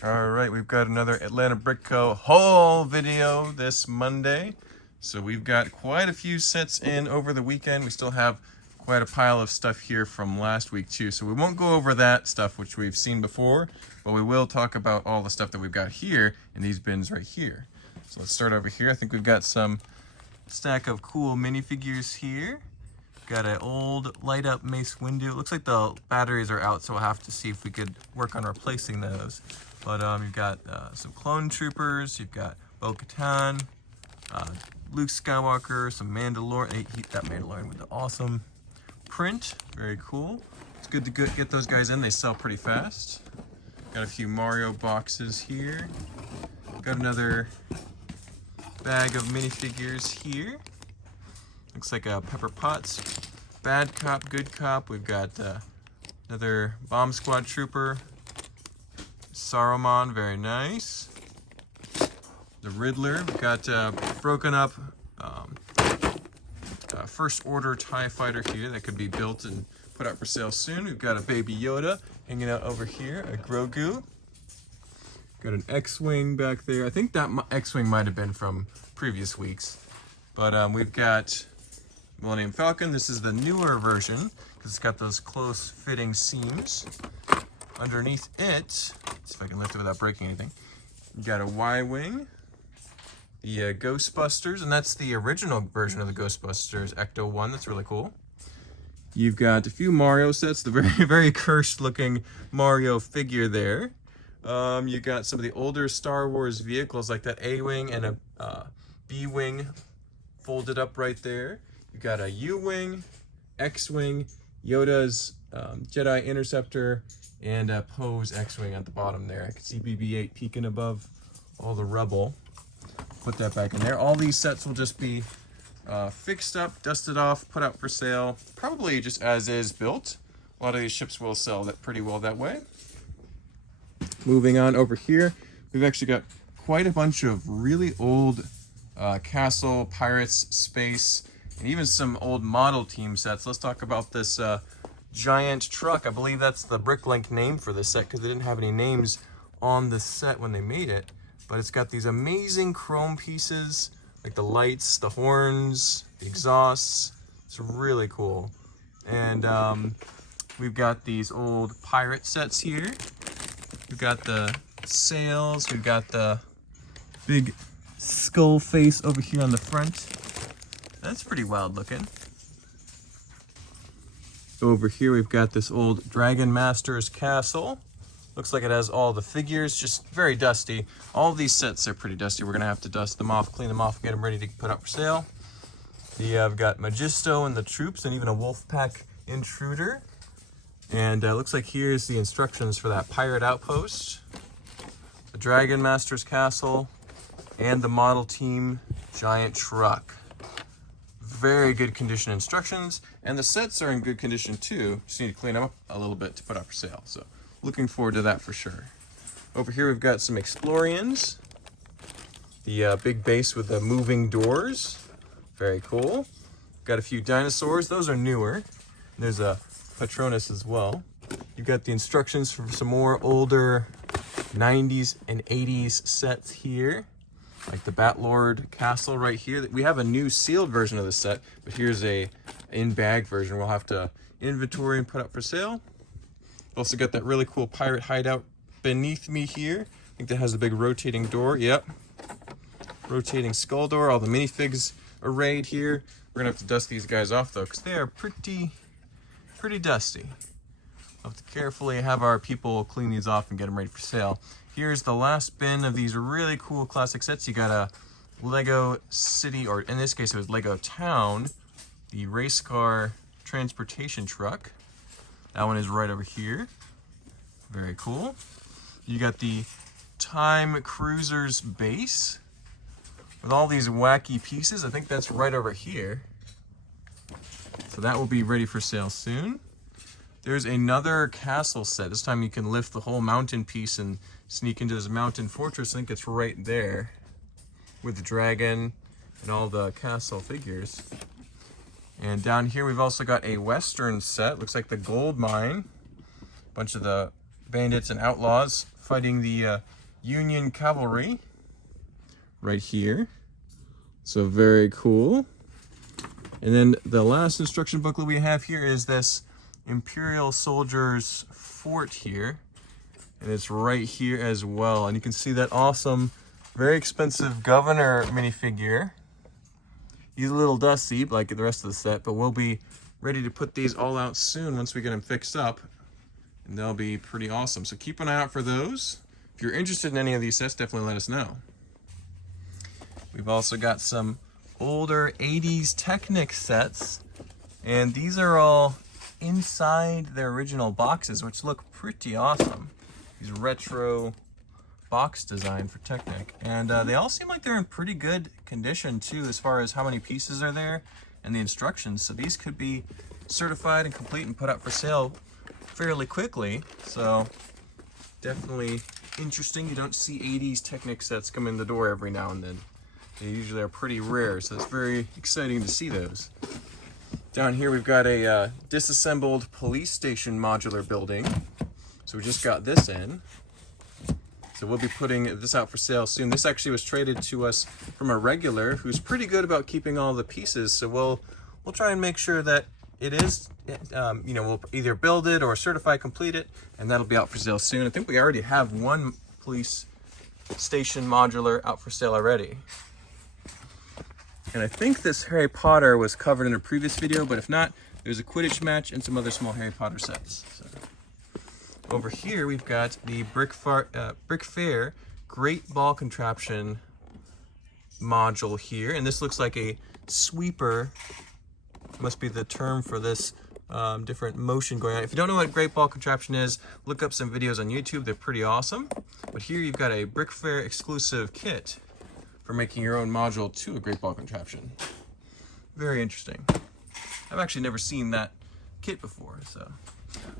All right, we've got another Atlanta Brick Co. haul video this Monday. So we've got quite a few sets in over the weekend. We still have quite a pile of stuff here from last week too. So we won't go over that stuff which we've seen before, but we will talk about all the stuff that we've got here in these bins right here. So let's start over here. I think we've got some stack of cool minifigures here. Got an old light up Mace window. It looks like the batteries are out, so we'll have to see if we could work on replacing those. But you've got some clone troopers, you've got Bo-Katan, Luke Skywalker, some Mandalorian. That Mandalorian with the awesome print. Very cool. It's good to get those guys in. They sell pretty fast. Got a few Mario boxes here. Got another bag of minifigures here. Looks like a Pepper Potts, Bad Cop, Good Cop. We've got another Bomb Squad Trooper, Saruman, very nice. The Riddler. We've got broken up First Order TIE Fighter here that could be built and put out for sale soon. We've got a Baby Yoda hanging out over here, a Grogu. Got an X-Wing back there. I think that X-Wing might have been from previous weeks. But we've got Millennium Falcon. This is the newer version because it's got those close fitting seams. Underneath it, let's see if I can lift it without breaking anything. You got a Y-Wing, the Ghostbusters, and that's the original version of the Ghostbusters Ecto 1. That's really cool. You've got a few Mario sets, the very cursed looking Mario figure there. You got some of the older Star Wars vehicles like that A-Wing and a B-Wing folded up right there. You got a U-Wing, X-Wing, Yoda's Jedi Interceptor, and Poe's X-Wing at the bottom there. I can see BB-8 peeking above all the rubble. Put that back in there. All these sets will just be fixed up, dusted off, put out for sale, probably just as is built. A lot of these ships will sell that pretty well that way. Moving on over here, we've actually got quite a bunch of really old Castle, Pirates, Space, and even some old model team sets. Let's talk about this giant truck. I believe that's the Bricklink name for this set because they didn't have any names on the set when they made it. But it's got these amazing chrome pieces, like the lights, the horns, the exhausts. It's really cool. And we've got these old pirate sets here. We've got the sails. We've got the big skull face over here on the front. That's pretty wild looking. Over here we've got this old Dragon Master's castle. Looks like it has all the figures, just very dusty. All these sets are pretty dusty. We're gonna have to dust them off, clean them off, get them ready to put up for sale. I've got Magisto and the troops and even a Wolfpack intruder. And looks like here's the instructions for that pirate outpost, the Dragon Master's castle, and the model team giant truck. Very good condition instructions, and the sets are in good condition too. Just need to clean them up a little bit to put up for sale. So looking forward to that for sure. Over here we've got some Explorians, the big base with the moving doors. Very cool. Got a few dinosaurs. Those are newer. There's a Patronus as well. You've got the instructions for some more older 90s and 80s sets here, like the Batlord Castle right here. We have a new sealed version of the set, but here's a in-bag version we'll have to inventory and put up for sale. Also got that really cool pirate hideout beneath me here. I think that has a big rotating door. Yep. Rotating skull door. All the minifigs arrayed here. We're gonna have to dust these guys off though, because they are pretty dusty. I'll have to carefully have our people clean these off and get them ready for sale. Here's the last bin of these really cool classic sets. You got a Lego City, or in this case it was Lego Town, the race car transportation truck. That one is right over here. Very cool. You got the Time Cruisers base with all these wacky pieces. I think that's right over here. So that will be ready for sale soon. There's another castle set. This time you can lift the whole mountain piece and sneak into this mountain fortress. I think it's right there with the dragon and all the castle figures. And down here we've also got a Western set. Looks like the gold mine. A bunch of the bandits and outlaws fighting the Union cavalry right here. So very cool. And then the last instruction booklet we have here is this Imperial Soldiers Fort here. And it's right here as well. And you can see that awesome, very expensive Governor minifigure. He's a little dusty like the rest of the set, but we'll be ready to put these all out soon once we get them fixed up. And they'll be pretty awesome. So keep an eye out for those. If you're interested in any of these sets, definitely let us know. We've also got some older 80s Technic sets. And these are all inside their original boxes, which look pretty awesome. These retro box design for Technic. And they all seem like they're in pretty good condition too, as far as how many pieces are there and the instructions. So these could be certified and complete and put up for sale fairly quickly. So definitely interesting. You don't see 80s Technic sets come in the door every now and then. They usually are pretty rare, so it's very exciting to see those. Down here we've got a disassembled police station modular building. So we just got this in. So we'll be putting this out for sale soon. This actually was traded to us from a regular who's pretty good about keeping all the pieces. So we'll try and make sure that it is, you know, we'll either build it or certify complete it, and that'll be out for sale soon. I think we already have one police station modular out for sale already. And I think this Harry Potter was covered in a previous video, but if not, there's a Quidditch match and some other small Harry Potter sets. So. Over here, we've got the Brick Fair Great Ball Contraption module here. And this looks like a sweeper. Must be the term for this different motion going on. If you don't know what Great Ball Contraption is, look up some videos on YouTube. They're pretty awesome. But here you've got a Brick Fair exclusive kit for making your own module to a Great Ball Contraption. Very interesting. I've actually never seen that kit before, so.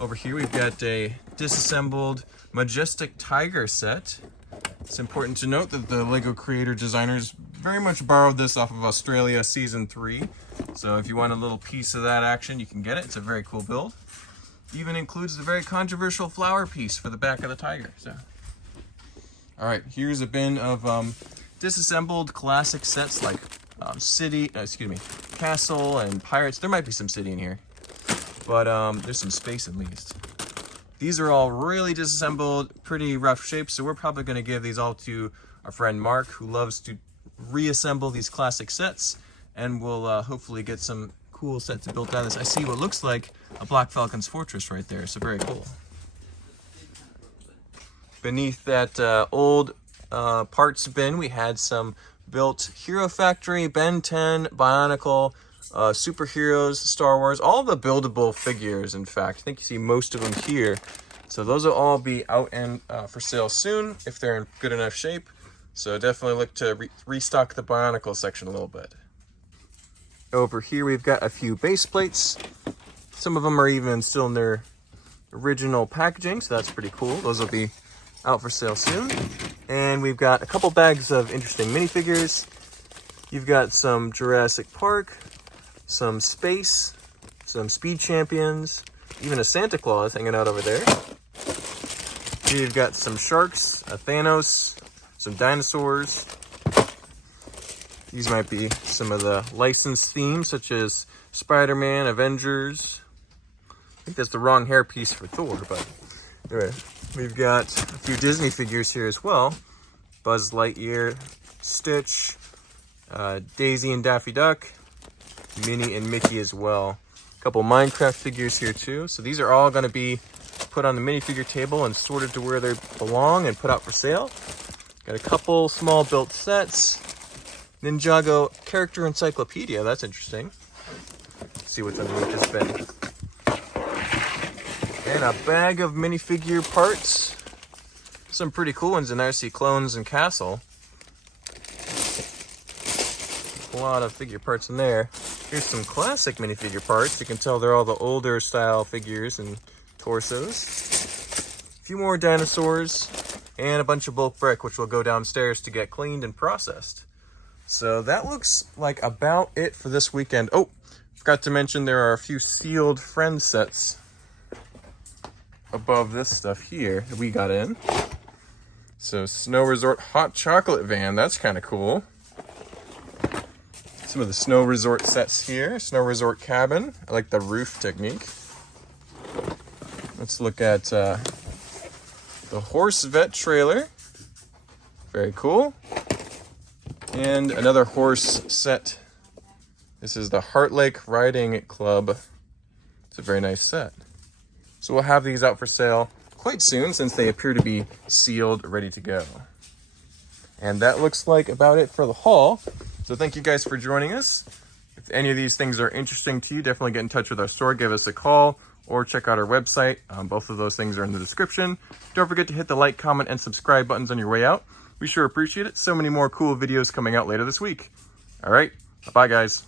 Over here we've got a disassembled Majestic Tiger set. It's important to note that the LEGO creator designers very much borrowed this off of Australia Season 3. So if you want a little piece of that action, you can get it. It's a very cool build. Even includes the very controversial flower piece for the back of the tiger. So, all right, here's a bin of disassembled classic sets like Castle and Pirates. There might be some City in here, but there's some space at least. These are all really disassembled, pretty rough shapes, so we're probably going to give these all to our friend Mark, who loves to reassemble these classic sets, and we'll hopefully get some cool sets built out of this. I see what looks like a Black Falcon's Fortress right there, so very cool. Beneath that old parts bin, we had some built Hero Factory, Ben 10, Bionicle, superheroes, Star Wars, all the buildable figures. In fact, I think you see most of them here. So those will all be out and for sale soon if they're in good enough shape. So definitely look to restock the Bionicle section a little bit. Over here we've got a few base plates. Some of them are even still in their original packaging, so that's pretty cool. Those will be out for sale soon. And we've got a couple bags of interesting minifigures. You've got some Jurassic Park, some Space, some Speed Champions, even a Santa Claus hanging out over there. Here you've got some sharks, a Thanos, some dinosaurs. These might be some of the licensed themes, such as Spider-Man, Avengers. I think that's the wrong hairpiece for Thor, but anyway. We've got a few Disney figures here as well. Buzz Lightyear, Stitch, Daisy and Daffy Duck, Minnie and Mickey as well. A couple Minecraft figures here too. So these are all going to be put on the minifigure table and sorted to where they belong and put out for sale. Got a couple small built sets. Ninjago Character Encyclopedia, that's interesting. Let's see what's underneath this bin. And a bag of minifigure parts. Some pretty cool ones in there. See Clones and Castle. A lot of figure parts in there. Here's some classic minifigure parts. You can tell they're all the older style figures and torsos. A few more dinosaurs. And a bunch of bulk brick, which will go downstairs to get cleaned and processed. So that looks like about it for this weekend. Oh, forgot to mention there are a few sealed friend sets above this stuff here that we got in. So Snow Resort hot chocolate van, that's kind of cool. Some of the Snow Resort sets here. Snow Resort cabin, I like the roof technique. Let's look at the horse vet trailer. Very cool. And another horse set. This is the Heart Lake Riding Club. It's a very nice set. So we'll have these out for sale quite soon since they appear to be sealed, ready to go. And that looks like about it for the haul. So thank you guys for joining us. If any of these things are interesting to you, definitely get in touch with our store, give us a call, or check out our website. Both of those things are in the description. Don't forget to hit the like, comment, and subscribe buttons on your way out. We sure appreciate it. So many more cool videos coming out later this week. All right, bye guys.